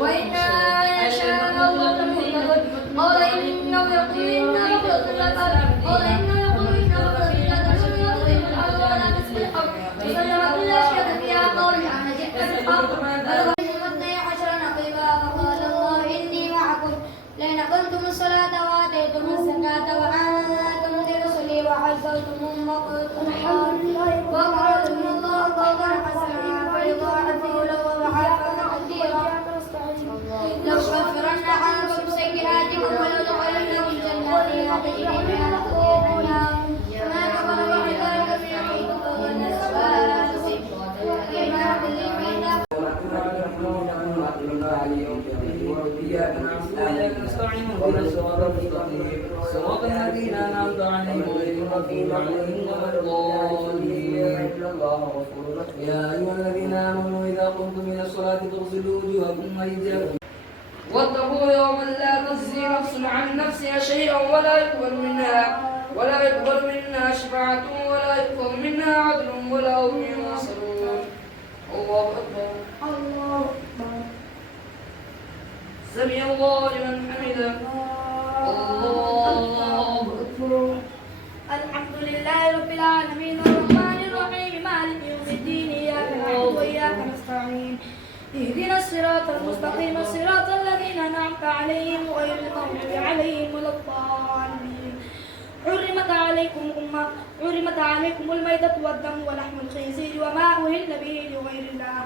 وإنا يشاء الله لمهتدون قال إنه يقول إنا مخلص لك قال إنه يقول إنا مخلص لك يقول الحق ولا تسبي الحق وسلم كل أشياء فيها قول أنا جئت بالحق اثني عشر نقيبا وقال الله إني معكم لئن أقمتم الصلاة وآتيتم الزكاة وآتيتم برسلي وعزرتموهم وقرضتم الله قرضا حسنا فيضاعفه له وضعافا كثيرا لأكفرن عنكم سيئاتكم ولأدخلنكم جنات تجري من تحتها الأنهار كما كفر بعد ذلك فرعون والنسوات وكما بالميثاق صراط الذين أنعمت عليهم غير المغضوب عليهم ولا الضالين. يا أيها الذين آمنوا إذا قمتم إلى الصلاة فاغسلوا وجوهكم وأيديكم واتقوا يوما لا تجزي نفس عن نفسها شيئا ولا يقبل منها شفاعة ولا يؤخذ منها عدل ولا هم ينصرون. الله أكبر. الله أكبر. سمع الله لمن حمده. الله أكبر. الحمد لله رب العالمين الرحمن الرحيم مالك يوم الدين إياك نعبد وإياك نستعين اهدنا الصراط المستقيم صراط الذين أنعمت عليهم غير المغضوب عليهم ولا الضالين. حرمت عليكم الميتة والدم ولحم الخنزير وما أهل به لغير الله